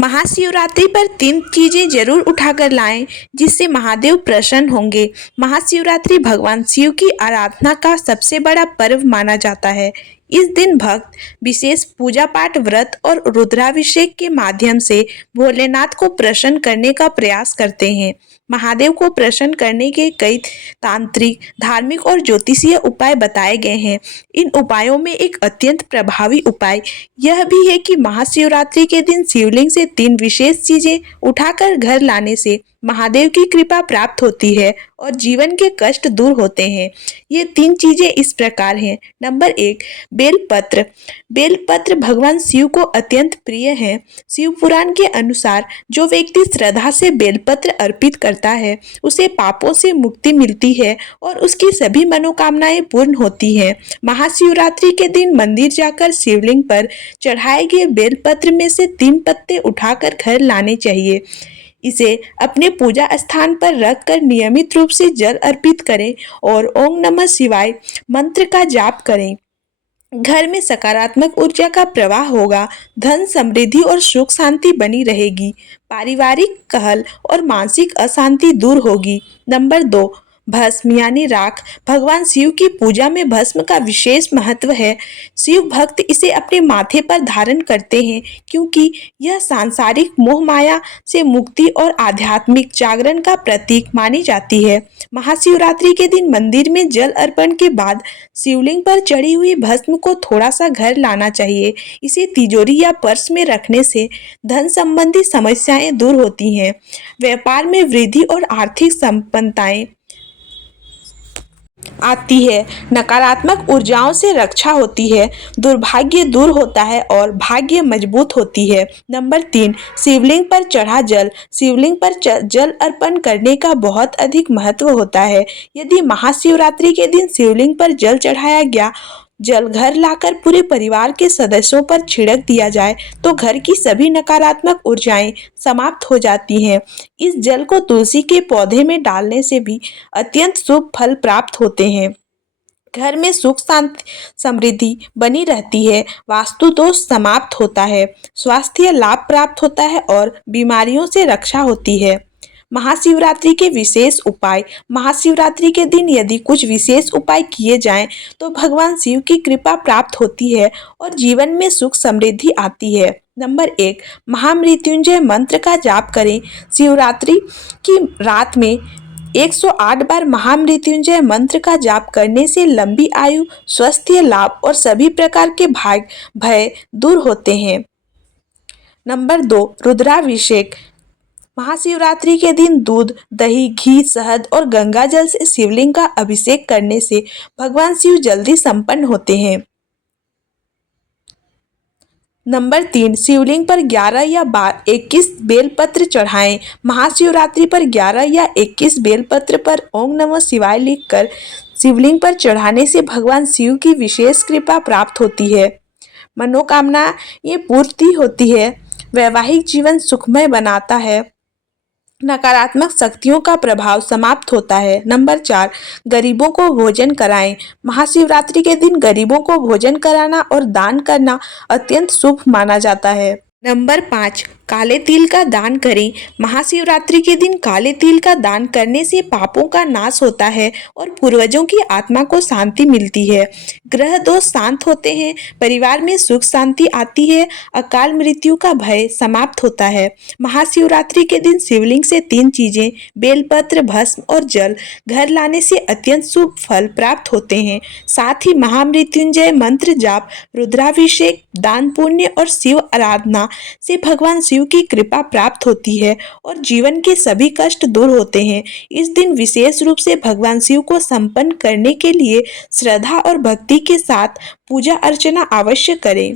महाशिवरात्रि पर 3 चीजें जरूर उठाकर लाएं जिससे महादेव प्रसन्न होंगे। महाशिवरात्रि भगवान शिव की आराधना का सबसे बड़ा पर्व माना जाता है। इस दिन भक्त विशेष पूजा पाठ, व्रत और रुद्राभिषेक के माध्यम से भोलेनाथ को प्रसन्न करने का प्रयास करते हैं। महादेव को प्रसन्न करने के कई तांत्रिक, धार्मिक और ज्योतिषीय उपाय बताए गए हैं। इन उपायों में एक अत्यंत प्रभावी उपाय यह भी है कि महाशिवरात्रि के दिन शिवलिंग से 3 विशेष चीजें उठाकर घर लाने से महादेव की कृपा प्राप्त होती है और जीवन के कष्ट दूर होते हैं। ये 3 चीजें इस प्रकार हैं। नंबर 1, बेलपत्र। बेलपत्र भगवान शिव को अत्यंत प्रिय है। शिव पुराण के अनुसार जो व्यक्ति श्रद्धा से बेलपत्र अर्पित करता है उसे पापों से मुक्ति मिलती है और उसकी सभी मनोकामनाएं पूर्ण होती हैं। महाशिवरात्रि के दिन मंदिर जाकर शिवलिंग पर चढ़ाए गए बेलपत्र में से 3 पत्ते उठाकर घर लाने चाहिए। इसे अपने पूजा स्थान पर रखकर नियमित रूप से जल अर्पित करें और ओम नमः शिवाय मंत्र का जाप करें। घर में सकारात्मक ऊर्जा का प्रवाह होगा, धन, समृद्धि और सुख शांति बनी रहेगी। पारिवारिक कहल और मानसिक अशांति दूर होगी। नंबर 2, भस्म यानी राख। भगवान शिव की पूजा में भस्म का विशेष महत्व है। शिव भक्त इसे अपने माथे पर धारण करते हैं क्योंकि यह सांसारिक मोह माया से मुक्ति और आध्यात्मिक जागरण का प्रतीक मानी जाती है। महाशिवरात्रि के दिन मंदिर में जल अर्पण के बाद शिवलिंग पर चढ़ी हुई भस्म को थोड़ा सा घर लाना चाहिए। इसे तिजोरी या पर्स में रखने से धन संबंधी समस्याएं दूर होती हैं, व्यापार में वृद्धि और आर्थिक संपन्नताएं आती है, नकारात्मक ऊर्जाओं से रक्षा होती है, दुर्भाग्य दूर होता है और भाग्य मजबूत होती है। नंबर 3, शिवलिंग पर चढ़ा जल। शिवलिंग पर जल अर्पण करने का बहुत अधिक महत्व होता है। यदि महाशिवरात्रि के दिन शिवलिंग पर जल चढ़ाया गया जल घर लाकर पूरे परिवार के सदस्यों पर छिड़क दिया जाए तो घर की सभी नकारात्मक ऊर्जाएं समाप्त हो जाती हैं। इस जल को तुलसी के पौधे में डालने से भी अत्यंत शुभ फल प्राप्त होते हैं। घर में सुख शांति समृद्धि बनी रहती है, वास्तु दोष समाप्त होता है, स्वास्थ्य लाभ प्राप्त होता है और बीमारियों से रक्षा होती है। महाशिवरात्रि के विशेष उपाय। महाशिवरात्रि के दिन यदि कुछ विशेष उपाय किए जाएं तो भगवान शिव की कृपा प्राप्त होती है और जीवन में सुख समृद्धि आती है। नंबर 1, महामृत्युंजय मंत्र का जाप करें। शिवरात्रि की रात में 108 बार महामृत्युंजय मंत्र का जाप करने से लंबी आयु, स्वास्थ्य लाभ और सभी प्रकार के भय दूर होते हैं। नंबर 2, रुद्राभिषेक। महाशिवरात्रि के दिन दूध, दही, घी, शहद और गंगा जल से शिवलिंग का अभिषेक करने से भगवान शिव जल्दी संपन्न होते हैं। नंबर 3, शिवलिंग पर 11 या 21 बेलपत्र चढ़ाएं। महाशिवरात्रि पर 11 या 21 बेलपत्र पर ओम नमः शिवाय लिखकर शिवलिंग पर चढ़ाने से भगवान शिव की विशेष कृपा प्राप्त होती है, मनोकामना ये पूर्ति होती है, वैवाहिक जीवन सुखमय बनाता है, नकारात्मक शक्तियों का प्रभाव समाप्त होता है। नंबर 4, गरीबों को भोजन कराएं। महाशिवरात्रि के दिन गरीबों को भोजन कराना और दान करना अत्यंत शुभ माना जाता है। नंबर 5, काले तिल का दान करें। महाशिवरात्रि के दिन काले तिल का दान करने से पापों का नाश होता है और पूर्वजों की आत्मा को शांति मिलती है, ग्रह दोष शांत होते हैं, परिवार में सुख शांति आती है, अकाल मृत्यु का भय समाप्त होता है। महाशिवरात्रि के दिन शिवलिंग से 3 चीजें बेलपत्र, भस्म और जल घर लाने से अत्यंत शुभ फल प्राप्त होते हैं। साथ ही महामृत्युंजय मंत्र जाप, रुद्राभिषेक, दान पुण्य और शिव आराधना से भगवान शिव की कृपा प्राप्त होती है और जीवन के सभी कष्ट दूर होते हैं। इस दिन विशेष रूप से भगवान शिव को संपन्न करने के लिए श्रद्धा और भक्ति के साथ पूजा अर्चना अवश्य करें।